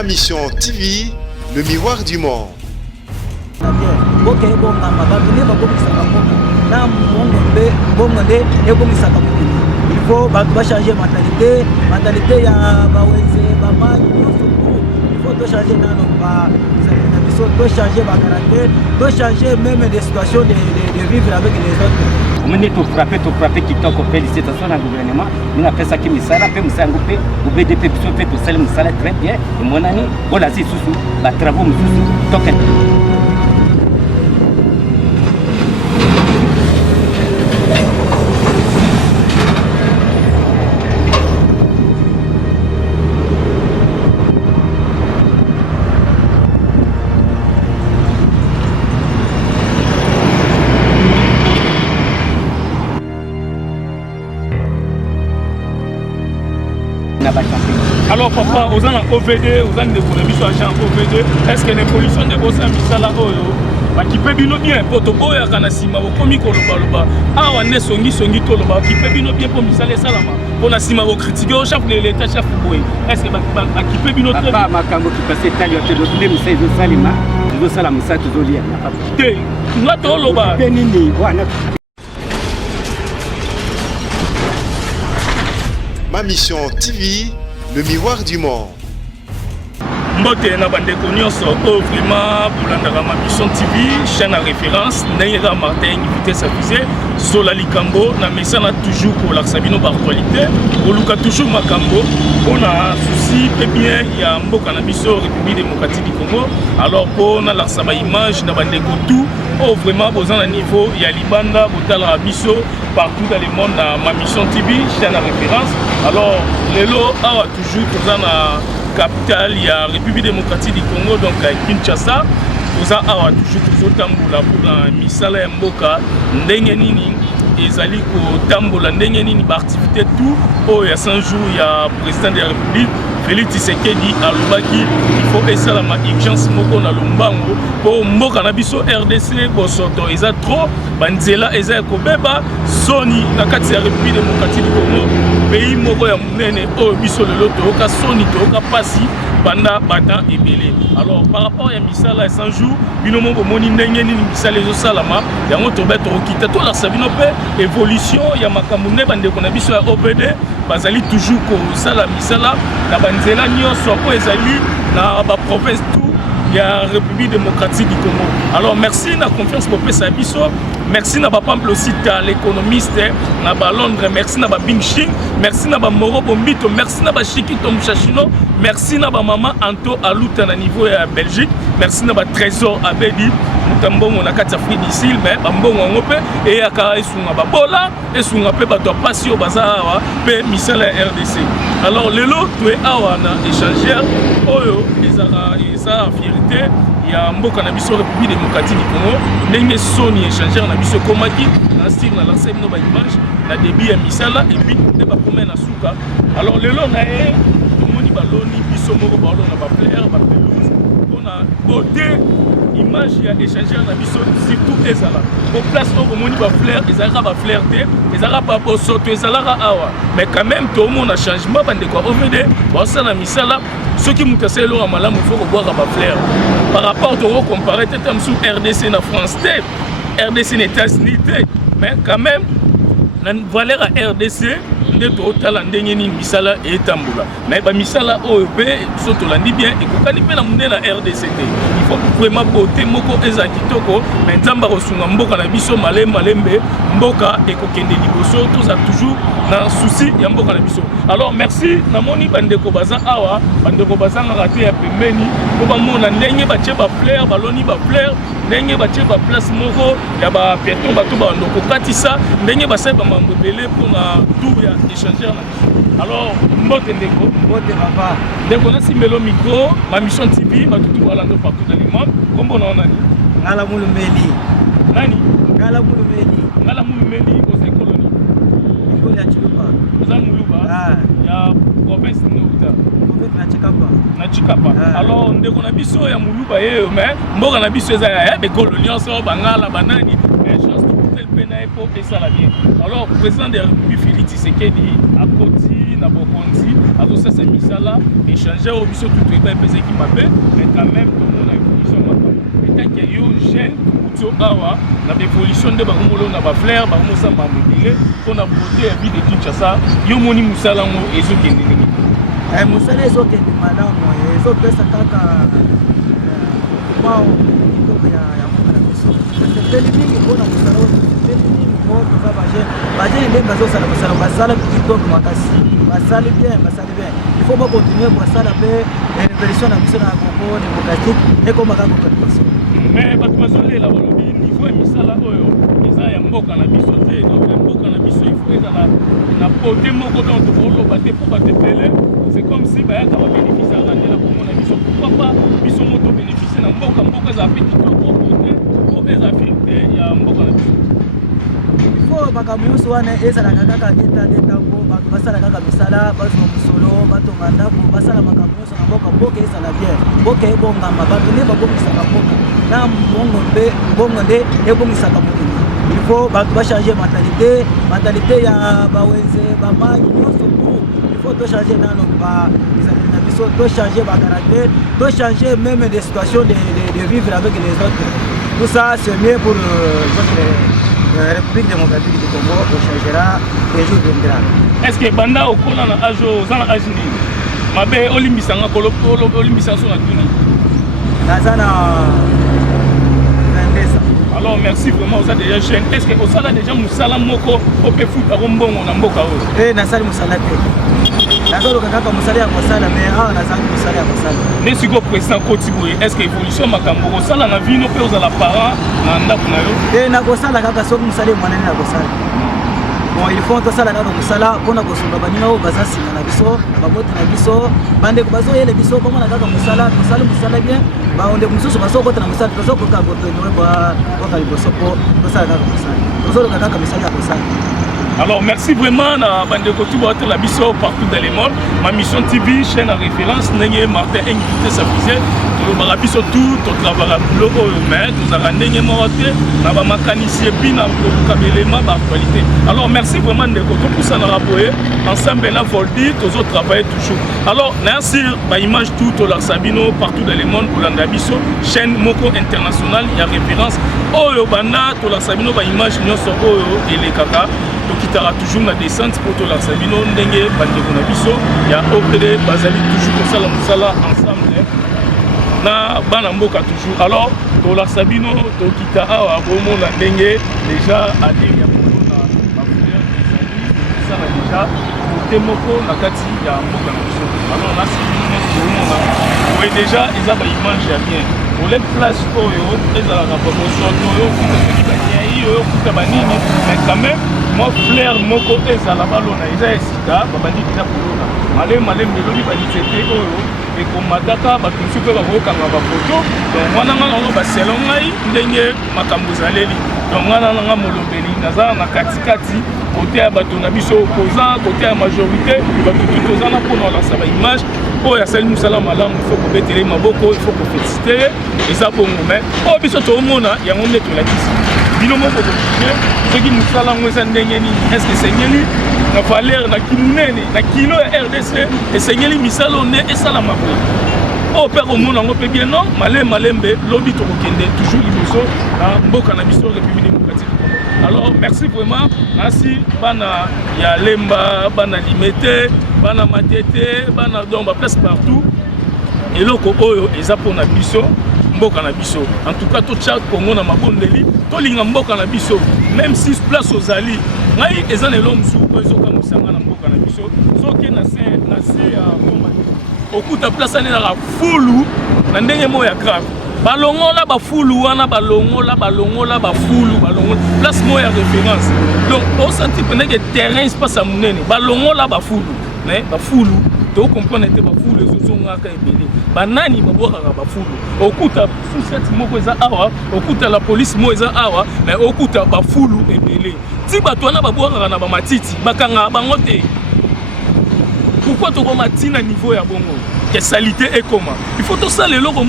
Ma Mission TV, le miroir du monde. Il faut changer mentalité, mentalité ya baweze bamani il faut changer changer changer même des situations de vivre avec les autres. On est tout frappé qui t'ont félicitations au gouvernement. Nous avons fait ça qui me sert, après nous avons fait au BDP pour faire tout ça, nous sert très bien. Et mon ami, on a dit sous la travaux sous token. Alors papa, aux gens en OVD, aux gens de l'économie agent OVD, est-ce que l'évolution de vos amis là qui peut bien bien pour to boya kana sima au komi ko loba awa ne songi to loba qui peut bien pour misala salama pour na sima au critiquer au chef de l'état chef boy est-ce que qui peut bien très pas makambo qui passe taille te donner misala salima zo sala misala to lia na papa te na to loba benini wana. Ma Mission TV, le miroir du monde. Mbote na bandeko nyonso o vraiment bolandaka Ma Mission TV chaîne à référence ndengeka Martin invité s'affusé Zola Likambo na mesana toujours pour la sabino par actualité oluka toujours makambo on a souci et bien il y a mboka na biso République démocratique du Congo alors pour na la saba image na bandeko tout oh vraiment besoin à niveau il y a libanda botala biso partout dans le monde na Ma Mission TV chaîne à référence alors lelo awa toujours tozana capitale, il y a République démocratique du Congo, donc à Kinshasa. Nous avons toujours tamboula pour la misala mboka ndenge nini ezali ko tambola ndenge nini ba activité tout oh il y a 100 jours il y a président de la République Félix Tshisekedi alobaki il faut essayer la urgence moko na lombango pour mboka na biso RDC bosoto eza trop banzela eza ko beba soni na kati ya République démocratique du Congo pays moko ya munene oh biso lelo to ka soni to ka pasi banda bata ebele alors par rapport à misala 100 jours bino moko moni ndenge nini misala ezo salama yango to beto okita to la sabino pe évolution ya makambo ne bande ko na biso ya OPD bazali toujours ko sala misala na banzela nyonso po ezali na ba province tout ya République démocratique du Congo. Alors merci na confiance pour pesa biso, merci na ba Pample Sita l'économiste na ba Londres, merci na ba Bingxing, merci na ba Moro Bombito, merci na ba Chikito Mchachino, merci na ba Mama Anto Aluta na niveau ya Belgique, merci na ba Trésor Abedi Mutambongo na kati Afrique du Sud, mais ba mbongo ngope et ya ka esunga ba bola esunga pe ba to pasio bazawa pe misala RDC. Alors lelo to e awa na échangeur oyo ezara fierté ya mboka na biso République démocratique du Congo ndenge soni échangeur na biso komaki na style na lancer no ba image na début ya misala et puis de ba komen na suka. Alors lelo na e moni baloni biso moko balona na ba player ba pelouse ona beauté image ya échangeur na biso surtout ezala au place au moni ba fleur ezala ba fleur te ezala ba bosoto ezala awa mais quand même tout le monde a changement bande quoi OVD ba sala misala ceux qui muta selo la malamu faut boire ba fleur par rapport au comparer tetam sous RDC na France te RDC n'États-Unis mais quand même la valeur à RDC de totala ndenge ni misala etambula mais ba misala OEP soto landi bien et kokani pe na munde na RDC il faut vraiment beauté moko eza kitoko mais nzamba kosunga mboka na biso malembe mboka et kokende liboso tous a toujours na souci ya mboka na biso. Alors merci na moni bandeko baza awa bandeko baza ngate ya pembeni ko ba mona ndenge ba tie ba fleur baloni ba fleur ndenge ba tie ba place moko ya ba piéton bato ba ndoko katisa ndenge ba seba mambo belé pour na tour ya échangeur na biso. Alors mbote ndeko Mbote papa ndeko na simelo micro Ma Mission TV batutu balando partout dans le monde kombo na nani ngala mulumeli nani ngala mulumeli aux écoles ngoli ya Chiluba za muluba ya province Nord na Chikapa alors ndeko na biso ya muluba yeyo mais mboka na biso eza ya bekolo nyonso bangala banani mais chance to tel pena moko esala bien. Alors président de la République Félix Tshisekedi akoti na bokonzi azosasa misala échanger au biso tout eba epesaki mabe mais quand même tomona évolution makambo etaki yo jeune kuto awa na évolution de bakomolo na baflair bakomosamba mobile mpona beauté ya vie de Kinshasa yo moni mosala ngo ezokende nini mosala ezokende malamu ezopesa kaka bao kitoko ya mboka na biso sepeli mingi mpona mosala oyo sepeli mingi po toza bagene ndenge bazosala mosala basala kitoko makasi basali bien il faut bacontinue basala mpe révolution na biso na congo démocratique ekomaka koko liboso mais bato bazolela balobi niveau ya misala oyo eza ya mboka na biso te donc ya mboka na biso il faut ezala na pote moko donc tokoloba te mpo bato ebele c'est comme si bayaka babénéficiaka nde na kongo na biso pourquoi pas biso moto bénéficie na mboka ezala mpe kitoko pote po ezala filtre ya mboka na biso ifo makambo nyonso wana ezalaka kaka ntango bato basala kaka misala bazwa mosolo batonga ndako basala makambo nyonso na mboka ezala bien mboka ebongama bato nde babongisaka mboka na mbongo nde ebongisaka mokili ifo bato bachange mentalité ya bawenze bamai nyonso ifo tochange nano ezaleli na biso tochange bacaractère tochange même des situations de vivre avec les autres tout ça c'est mieux pour votre République démocratique du Congo changera les jours viendra. Est-ce que banda okola na ajo zana ajini mabe olimbisanga olimbisa so na tuni nazana ndesa. Alors merci vraiment aux déjà jeune. Est-ce que osala déjà musala moko ope futa rombongo na mboka oyo nasali musala te nazolo kaka musala ya kosala mais nazali musala ya kosala ne siko président Kotiboye est-ce que évolution makambo osala na vino pe ozala parent na ndako na yo nakosala kaka soki musala mwanani nakosala bon il faut tosala kaka musala mpona kosunga baninga oyo baza nsima na biso baboti na biso bandeko bazoyele biso komona kaka musala tosali musala bien bandeko mosusu bazokota na musala tozokoka kotoinoe boka liboso mpo tosala kaka musala tozoloka kaka misala ya kosala. Alors merci vraiment à Bandeko Tubato la biso partout dans le monde. Ma mission TV, chaîne à référence, Nengue Martin invité sa fusée. Tout le biso tout, tout travail logo mais nous avons Nengue Morate, na ba makanisi et puis na kabelema ba actualité. Alors merci vraiment de pour ça na raboé ensemble na Voldi, tous autres travailler toujours. Alors merci ba image tout la Sabino partout dans le monde pour la biso chaîne Moko international, il y a référence Oyo bana to la Sabino ba image nyonso oyo et les kaka tokitara toujours na descente pour to la Sabino ndenge bandeko na biso ya OPD bazali toujours kosala mosala ensemble na bana mboka toujours. Alors to la Sabino tokita awa bomona ndenge déjà adenge ya moko na bafrère ça na déjà côté moko na kati ya mboka na biso. Alors là c'est bomona oui déjà ils a ba image ya bien pour les places oyo ezalaka bakosoto oyo kuta banyai oyo kuta banini mais quand même moi flair moko ezala balona eza esika babandi déjà kolona malem melodi banitete oyo ekomataka bato mosusu mpe bakokanga bafoto donc wana nga nango baselo ngai ndenge makambo ezaleli donc wana nanga molobeli naza na katikati kote ya bato na biso opposant kote ya majorité bato tu toza na mpona olakisa baimage oyo asali mosala malamu il faut kobetele maboko il faut kofélicite eza bongo mais oyo biso toomona yango nde tolakisi bino moko kokie soki mosala yango eza ndenge nini est ce que esengeli na valeur na kimunene na kilo ya RDC esengeli misala oyo nde esalama boye oyo mpe komona yango mpe bien non malembe lobi tokokende toujours liboso na mboka na biso république démocratique. Alors merci vraiment merci bana ya lemba bana limete bana matete bana donc ba place partout eloko oyo eza pona biso mboka na biso en tout cas to chat Congo na mabondeli to linga mboka na biso même si place ozali ngai eza nelo msu ko ezoka musanga na mboka na biso soki na se ya bomba okuta place ani na fulu na ndenge mo ya grave balongola bafulu wana balongola bafulu balongola place mo ya référence donc au senti pendant que terrain espace à munene balongola bafulu mais bafulu to comprendre te bafulu ezozongaka ebele banani babwakaka bafulu okuta société moko eza awa okuta la police mo eza awa mais okuta bafulu ebele ti bato wana babwakaka na bamatiti bakanga bango te pourquoi tokoma tina niveau ya bongo que salité est comment. Il faut tout ça les locaux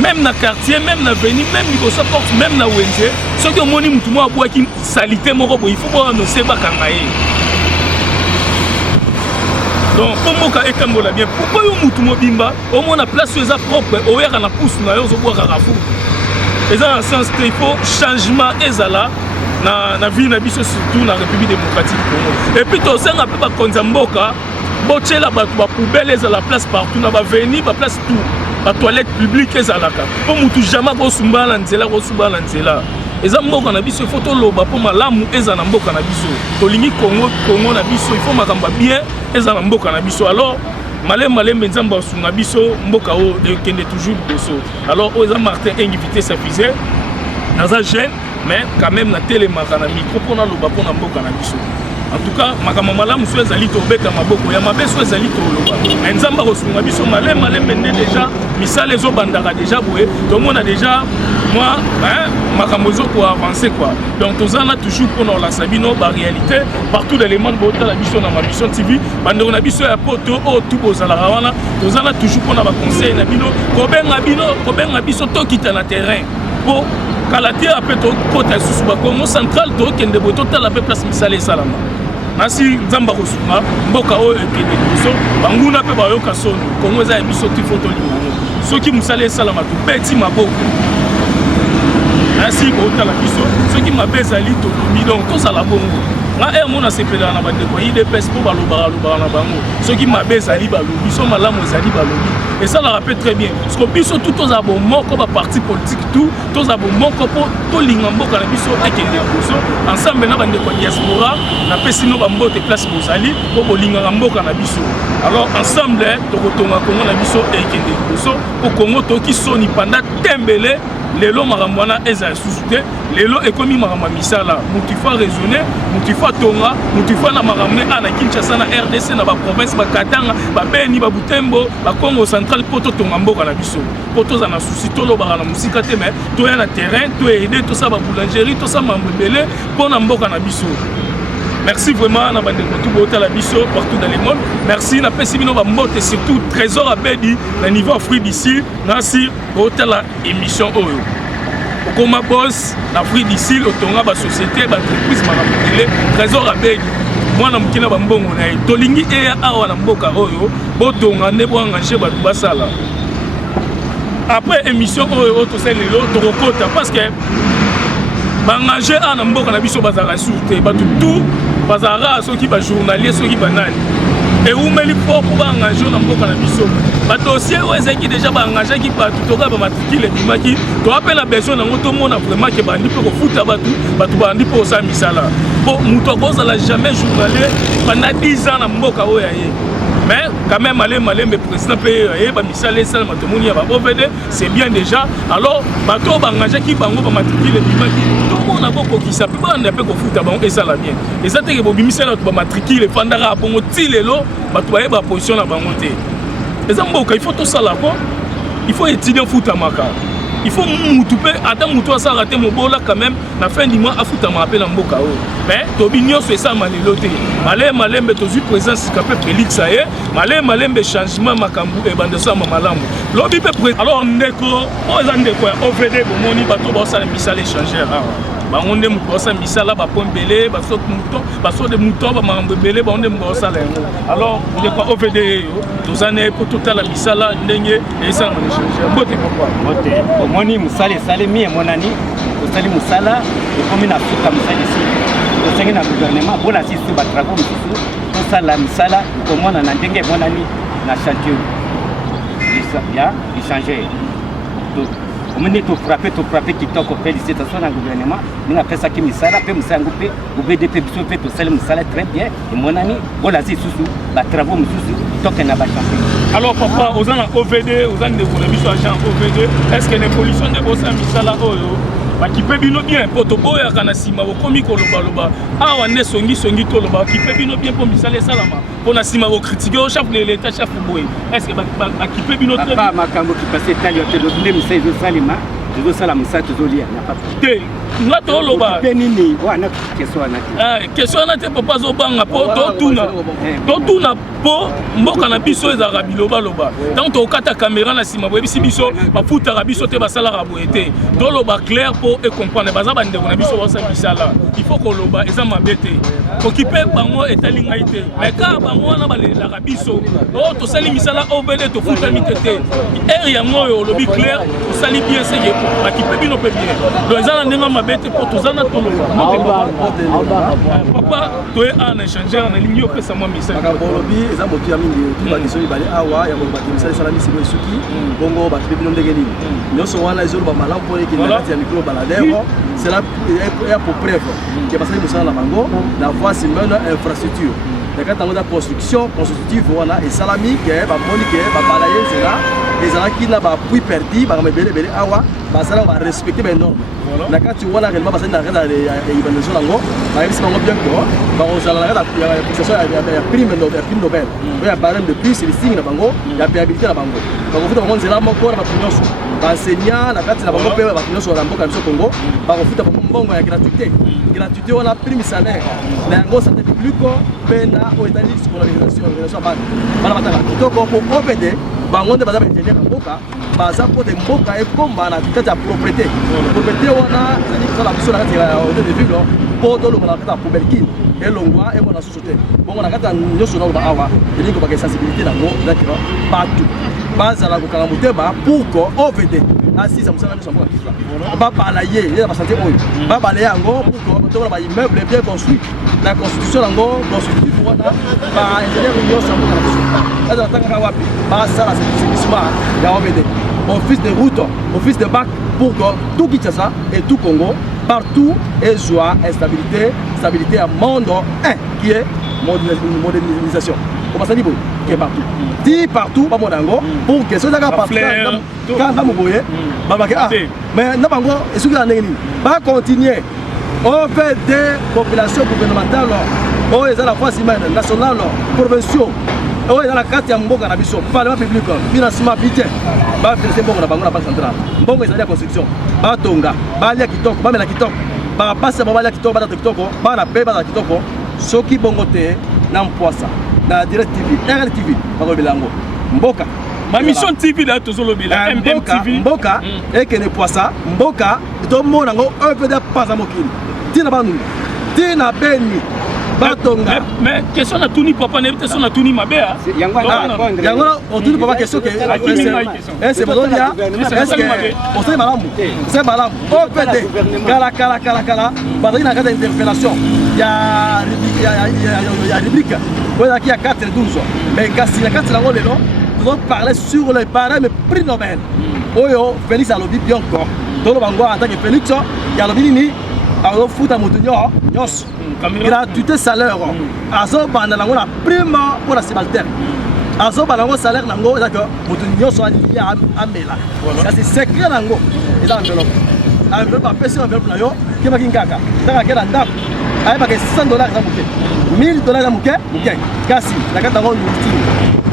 même dans quartier, même dans avenue, même niveau support, même dans Wenze. Ce que mon imou tout moi bois qui salité moro il faut voir nos seba kangaye. Donc pour moi quand ekambola bien pourquoi yo mutu mobimba au moins la place soit propre au yaka na pousse na yo zo bois karafu. Et ça en sens qu'il faut changement ezala na vie na biso surtout na République démocratique du Congo. Et puis to senga pe ba konzamboka botchela ba poubelle ezala place partout na ba venir ba place tout. La toilette publique est à la carte. Pour nous tous jamais go sumba la nzela go sumba la nzela. Eza mboka na biso photo loba pour malamu eza na mboka na biso. Tolingi Congo na biso il faut makamba bien eza na mboka na biso. Alors malé nzamba sunga biso mboka o kende toujours boso. Alors eza Martin invité sa fusée. Naza jeune mais quand même na télémaka na micro pour na loba pour na mboka na biso. En tout cas, makama malamu so ezali tobeka maboko ya mabe so ezali toloba. Nzamba kosunga biso malé mende déjà misala ezo bandaka déjà boye. Tout le monde a déjà moi makambo zo pour avancer quoi. Donc tozana toujours pour la sabino ba réalité partout dans les monde bota la mission na ma mission TV bando na biso ya poto o tout bozala wana tozana toujours pour na ba conseil na bino kobenga biso to kita na terrain pour kalaté après to côté sous ba Congo central to kende boto la place misala salama. Nasi nzamba kosunga mboka oyo ekende biso banguna pe bayoka soni Congo za biso ti photo lingo soki musale salama to beti maboko nasi botala biso soki mabeza li to lobi donc to sala bongo na mona sepela na bande ko IDPS po baloba na bango soki mabeza li balobi so malamu ezali balobi et ça la rappelle très bien parce que biso tout aux abonnements comme parti politique tout tous abonnements comme to linga mboka na biso ekende biso ensemble na bande ko diaspora na pesino bambote place bozali po bolinga mboka na biso alors ensemble to kotonga Congo na biso ekende biso po Congo to ki soni pendant tembele lelo maramwana eza susute lelo ekomi marama misala mutifa raisonner mutifa tonga mutifa na maramne ana Kinshasa na RDC na ba province ba Katanga ba Beni ba Butembo ba Congo central poto tonga mboka na biso poto za na souci tolo ba na musika te mais to ya na terrain to aider to sa ba boulangerie to sa mambele pona mboka na biso. Merci vraiment na bande ko tout la biso partout dans le monde. Merci na pesibino ba mbote surtout trésor abedi na niveau Afrique d'ici na si la émission oyo. Okoma boss na Afrique d'ici otonga ba société ba entreprise makamutele trésor abedi mwana mukina ba mbongo na tolingi e awa na mboka oyo botonga ne bo engager ba basala. Après émission oyo to sel lelo to kokota parce que bangager ana mboka na biso bazara soute ba tout bazara ceux qui ba journalier ceux qui banani et où meli pour engager na mboka na biso ba dossier o ezaki déjà ba engager qui ba tout ka ba matricule bimaki to appelle la besoin na ngoto mona vraiment que bandi pe ko futa batu bandi po sa misala bon muto boza la jamais journalier pendant 10 ans na mboka o yaye mais quand même aller mais président paye ba misala sala matomoni ya ba OVD c'est bien déjà alors bato ba engager qui bango ba matricule bimaki tout mona boko ki sa pe ba na pe ko futa bango et ça la bien et ça te ke bo bimisala to ba matricule fandara bongo tilelo bato ba ba position na bango te. Les Amboka, il faut tout ça là quoi. Il faut étudier en foot à Maka. Il faut moutouper, attends moutou à ça rater mon bola quand même. La fin du mois à foot à m'appeler en Boka. Mais Tobignon c'est ça maniloté. Malé mais toujours présent si capé Félix ça y est. Malé mais changement Makambu et bande ça mamalam. Lobby peut alors ndeko, aux andeko OVD bon moni bato ba ça les misal échanger. On aime ça misala ba point belé ba saute mouton ba saute de mouton ba mambe belé ba on aime ça là alors on est pas OVD tous années pour tout la misala ndenge et ça on change bote pourquoi bote omoni musale sale mi monani osali musala et comme na Afrika musale ici au sein na gouvernement pour la système ba travaux mususu tout ça la misala comment na ndenge monani na chantier ya échanger on est tout frapper qui t'ont fait félicitations dans le gouvernement nous a fait ça qui misala pe musangu pe au BDP biso pe to sale misala très bien et mon ami voilà si sous ba travaux mususu toke na ba chantier. Alors papa aux en OVD aux en de biso agent OVD est-ce que l'évolution de bossa misala oyo ba qui peut bino bien poto boya kana sima ko komi ko loba awa ne songi to loba qui peut bino bien pour misala salama pour na sima ko critiquer au chef de l'état chef boy est-ce que ba qui peut bino très pas makambo qui passait taille te le misala salima je veux ça la misala to zolia n'a pas nga toloba nini wana question wana te papa azobanga po totuna po mboka na biso ezalaka bilobaloba ntango tokata caméra na nsima boyebisi biso bafutaka biso te basalaka boye te toloba clair po ecomprendre baza bandeko na biso basala misala il faut koloba eza mabe te okipe bango etali ngai te mais kaka bango wana balelaka biso o tosali misala obele tofutami te te ere yango oyo olobi clair tosali bien seye bakipe bino mpe bien donc eza na ndenge mabe te po toza na toloba papa toye ana échangeur na lingi opesa mwa misala eza motu ya mingi tubakisi oyo bale awa ya koloba te misala esalami siko esuki bongo bakipe bino ndenge nini nyonso wana ezoloba malamu mpo ekende na kati ya mikro baladero cela est pour preuve ke basali mosala na bango na voie simbana infrastructure na kati yango na construction constitutive wana esalami ke bamoni ke babala ye nzela ezalaki na bapui perdi bakama ebele awa basala barespecte banorme na kati wana réellement basali na kati ya urbanisation yango bayebisi bango bien ko bakozala na kati ya fixation ya prime Nobel oyo ya barème de plus listing na bango ya payabilité na bango bakofuta bango nzela moko na bato nyonso baenseignant na kati na bango mpe bato nyonso na mboka ya biso Congo bakofuta bango mbongo ya gratuité wana prime salaire na yango santé publique mpe na oyo etali scolarisation ya bana bataka kitoko po OPD bango nde baza baingénieur ya mboka baza po te mboka ekomba na kati ya propriété wana ezali kosala biso na kati ya hotel de ville po tolonga na kati ya poubelle kini elongwa emona susu te bongo na kati ya nyonso naloba awa elingi kobaka sensibilité nango ezakira bato bazala kokanga motema pour ko OVD asisa mosala biso mboka kisla babala ye na basante oyo babala yango pour ko tomona ba immeuble bien construit la constitution yango constitutive wana ba ingénieur nyonso mboka na biso ezala tangaka wapi basala servicement ya OVD office de route, office de bac pour que tout Kinshasa et tout Congo, partout, ait joie et stabilité à monde 1 qui est modernisation. Comment ça dit qui est partout. Dit partout, pas mon pour que ce soit partout. Quand vous voyez, mais non, est-ce que va continuer. On fait des populations gouvernementales, on est à la fois nationale, provinciale. oyo eza na kati ya mboka na biso parlement public financement budget bafinanse mbongo na bango na banque centrale mbongo ezali ya construction batonga balia kitoko bamela kitoko bapasi bango balia kitoko batata kitoko bana mpe bazala kitoko soki bongo te na mpwasa na direct tv RL tv bakolobela yango mboka mission tv da tozolobela mboka ekende pwasa mboka tomona yango oyo mpe da pasa mokili tina banunu tina beni batonga mais question na tuni papa na question na tuni mabea yango otuni papa question que c'est bon dia est-ce que on sait malamu c'est malamu OPD kala bazali na kata interpellation ya rubrique voilà qui a 4 12 mais kasi la 4 lango lelo nous parler sur les paramètres prix Nobel oyo Félix alobi bien encore tolo bango en tant que Félix ya lobi ni alors futa motunyo nyos gratuité salaire azo banda nango na prime pour la subalterne azo banda nango salaire nango d'accord motunyo so ali amela kasi secret nango eza enveloppe apesi enveloppe na yo kema kingaka taka kela ndako ay ba $100 za muke $1000 za muke kasi nakata ngo multi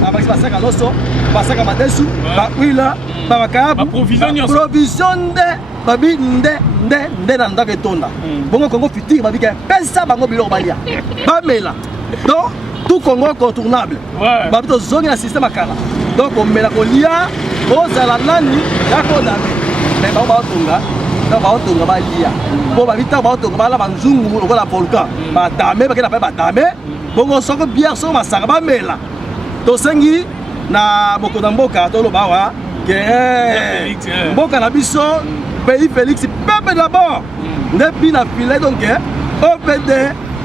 abaki basaka loso basaka madesu ba huile ba bakabu provision de babi nde na ndako etonda bongo Congo futur babi ke pesa bango biloko balia bamela donc tout Congo contournable babi tozongi na système akala donc omela kolia ozala nani yakodame mais bango baotonga donc baotonga balia po babi ntango baotonga bala banzungu lokola volcan badame bakenda mpe badame bongo soko bière soko masaka bamela tosengi na mokonzi ya mboka toloba awa ke mboka na biso pays Félix peuple d'abord depuis na filet donc OPD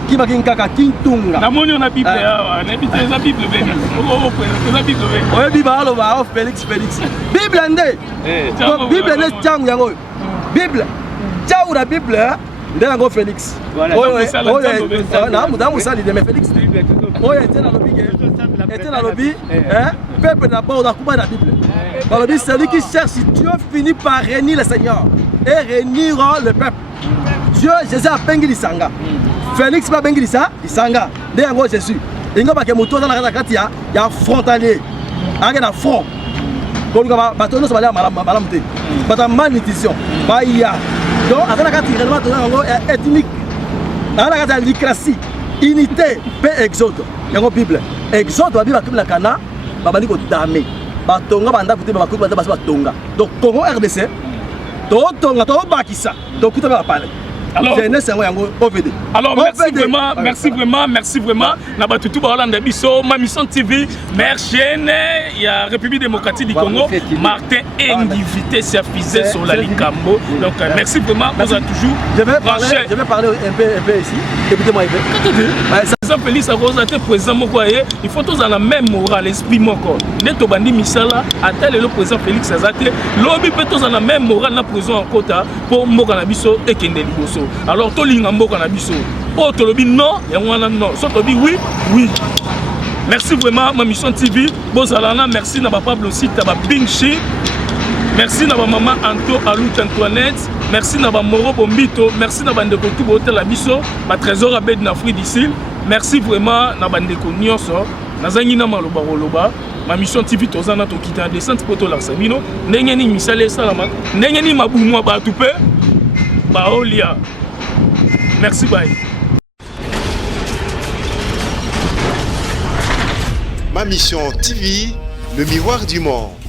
qui va kaka kintunga na moni na bible na bible za bible beni na bible beni oyo bible aloba Félix bible nde bible nde tyangu yango bible tyangu na bible nde yango Félix oyo na mudamu sali de Félix oyo était na lobby peuple d'abord na kuba na bible balobi celui qui cherche Dieu finit par réunir le Seigneur et réunir le peuple. Dieu Jésus a bengi lisanga. Félix ba bengi lisanga. De yango Jésus. Ingo ba ke moto na kati ya frontalier. Ake na front. Ko nga ba tono so ba malamu te. Ba ta malnutrition. Ba ya donc azalaka réellement toza yango ethnique azalaka za licratie unité mpe exode yango bible exode babi bakimilaka na babandi kodame batonga bandako te bakuti baza basi batonga donc Congo RDC totonga tobakisa tokuta bapale. Alors, merci vraiment. Nabatutu Baolanda Bisso, ma mission TV, mère chaîne, il y a République démocratique du Congo, Martin invité s'affiser sur la Likambo. Donc, merci vraiment, vous avez toujours. Je vais parler un peu ici. Écoutez-moi un peu. Quand tu dis, Félix Arosa, tu es président, il faut tous dans la même morale, l'esprit moko. Neto Bandi Misala, à tel le président Félix Azate, l'objet peut tous dans la même morale, la prison en quota pour Mokanabiso et Kendeliboso. Alors, tout le monde a dit non, il y a non. So, oui, oui. Merci vraiment, ma mission TV. Bozalana, merci à Pablo Sita, à Bingchi. Merci à maman Anto, Alut Antoinette. Merci à Moro Bombito. Merci à Bandeko Toubotel Abisso, à Trésor Abed Nafri d'ici. Merci vraiment à Bandeko Nyonso. Nazangina Maloba Roloba. Ma mission TV Tozana Tokita descente poto la Sabino. Nengeni Misale Salama. Nengeni Maboumwa Batoupe. Baolia. Merci, bye. Ma mission TV, le miroir du monde.